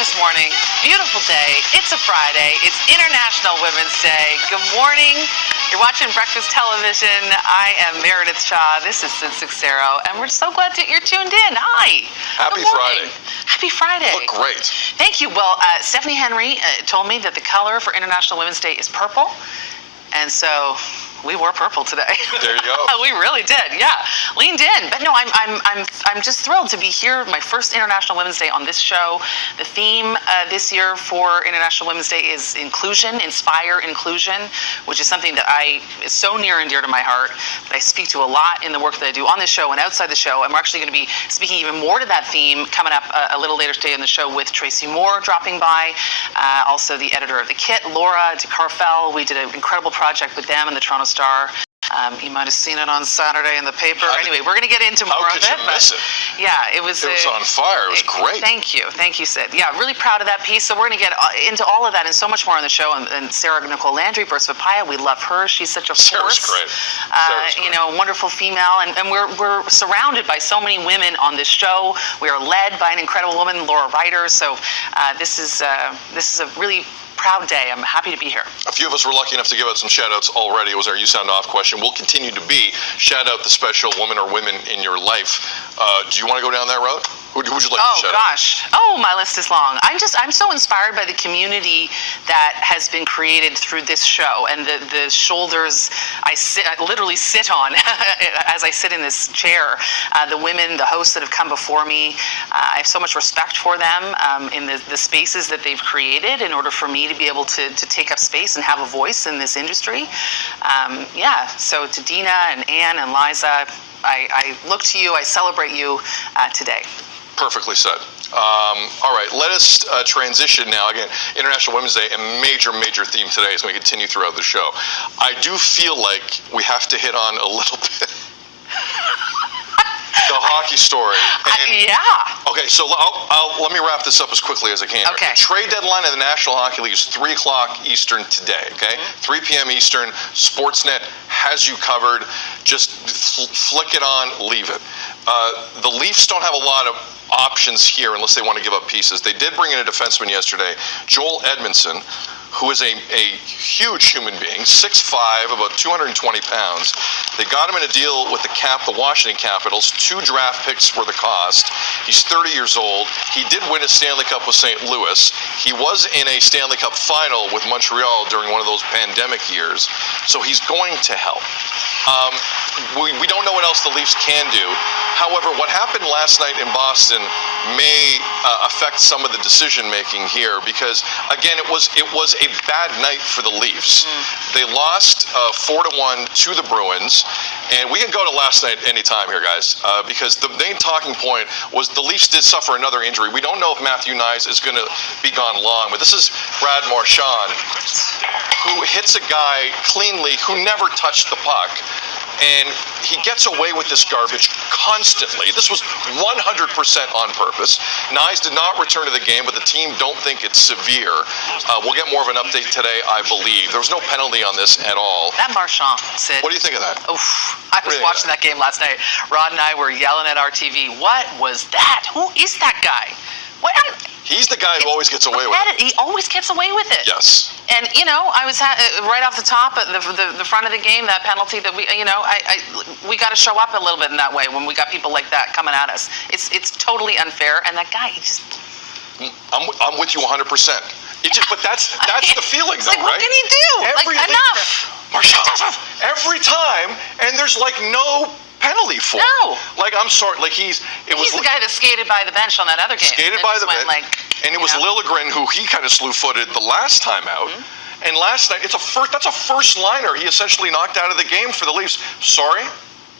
gorgeous morning, beautiful day. It's a Friday. It's International Women's Day. Good morning. You're watching Breakfast Television. I am Meredith Shaw. This is Sid Sixero, and we're so glad that you're tuned in. Hi. Happy Friday. Happy Friday. You look great. Thank you. Well, Stephanie Henry told me that the color for International Women's Day is purple, and so we wore purple today. There you go. We really did, yeah. Leaned in. But no, I'm just thrilled to be here. My first International Women's Day on this show. The theme this year for International Women's Day is inclusion, inspire inclusion, which is something that is so near and dear to my heart, that I speak to a lot in the work that I do on this show and outside the show. And we're actually going to be speaking even more to that theme coming up a little later today in the show with Tracy Moore dropping by, also the editor of The Kit, Laura DeCarfel. We did an incredible project with them and the Toronto Star. You might have seen it on Saturday in the paper. Anyway, we're going to get into more of it. How could you miss it? Yeah, it was on fire. It was great. Thank you, Sid. Yeah, really proud of that piece. So we're going to get into all of that and so much more on the show. And Sarah Nicole Landry, Burst Papaya, we love her. She's such a force. Sarah's great. You know, a wonderful female, and we're surrounded by so many women on this show. We are led by an incredible woman, Laura Ryder. So this is a really proud day. I'm happy to be here. A few of us were lucky enough to give out some shout outs already. It was our You Sound Off question. We'll continue to be. Shout out the special woman or women in your life. Do you want to go down that road? Who would you like to shout out? Oh, gosh. Oh, my list is long. I'm so inspired by the community that has been created through this show and the shoulders I literally sit on as I sit in this chair. The women, the hosts that have come before me, I have so much respect for them in the spaces that they've created in order for me to be able to take up space and have a voice in this industry. Yeah, so to Dina and Anne and Liza, I look to you, I celebrate you today. Perfectly said. All right, let us transition now. Again, International Women's Day, a major theme today is going to continue throughout the show. I do feel like we have to hit on a little bit the hockey story. Yeah. Okay, so let me wrap this up as quickly as I can. Okay. The trade deadline of the National Hockey League is 3 o'clock Eastern today, okay? 3 p.m. Eastern. Sportsnet has you covered. Just flick it on, leave it. The Leafs don't have a lot of options here unless they want to give up pieces. They did bring in a defenseman yesterday, Joel Edmondson, who is a huge human being, 6'5", about 220 pounds. They got him in a deal with the Washington Capitals. 2 draft picks were the cost. He's 30 years old. He did win a Stanley Cup with St. Louis. He was in a Stanley Cup final with Montreal during one of those pandemic years. So he's going to help. We don't know what else the Leafs can do. However, what happened last night in Boston may affect some of the decision-making here because, again, it was a bad night for the Leafs. They lost 4-1 to the Bruins, and we can go to last night anytime here, guys, because the main talking point was the Leafs did suffer another injury. We don't know if Matthew Nyes is going to be gone long, but this is Brad Marchand, who hits a guy cleanly who never touched the puck. And he gets away with this garbage constantly. This was 100% on purpose. Nyes did not return to the game, but the team don't think it's severe. We'll get more of an update today, I believe. There was no penalty on this at all. That Marchand, Sid. What do you think of that? Oof. I was watching that game last night. Rod and I were yelling at our TV. What was that? Who is that guy? What? He's the guy who always gets away with it. He always gets away with it. Yes. And, you know, I was right off the top at the front of the game, that penalty that we got to show up a little bit in that way when we got people like that coming at us. It's totally unfair. And that guy, he just... I'm with you 100%. But that's the feeling, though, like, right? What can he do? Enough. Marchand, every time, and there's like no penalty for it. No. Like, I'm sorry, like he's the guy that skated by the bench on that other game. Skated by the bench. And it was Liljegren who he kind of slew-footed the last time out. And last night, that's a first liner he essentially knocked out of the game for the Leafs. Sorry.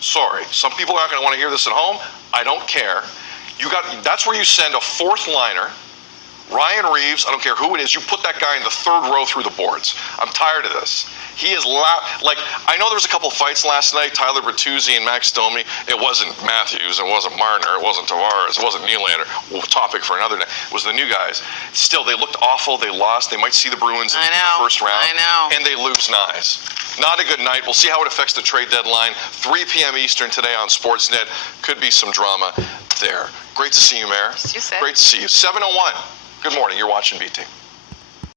Some people aren't going to want to hear this at home. I don't care. That's where you send a fourth liner. Ryan Reeves, I don't care who it is, you put that guy in the third row through the boards. I'm tired of this. He is I know there was a couple of fights last night, Tyler Bertuzzi and Max Domi. It wasn't Matthews, it wasn't Marner, it wasn't Tavares, it wasn't Nylander. Topic for another day. It was the new guys. Still, they looked awful. They lost. They might see the Bruins in the first round. I know. And they lose Nyes. Not a good night. We'll see how it affects the trade deadline. 3 p.m. Eastern today on Sportsnet. Could be some drama there. Great to see you, Mayor. You said. Great to see you. 7:01. Good morning. You're watching BT.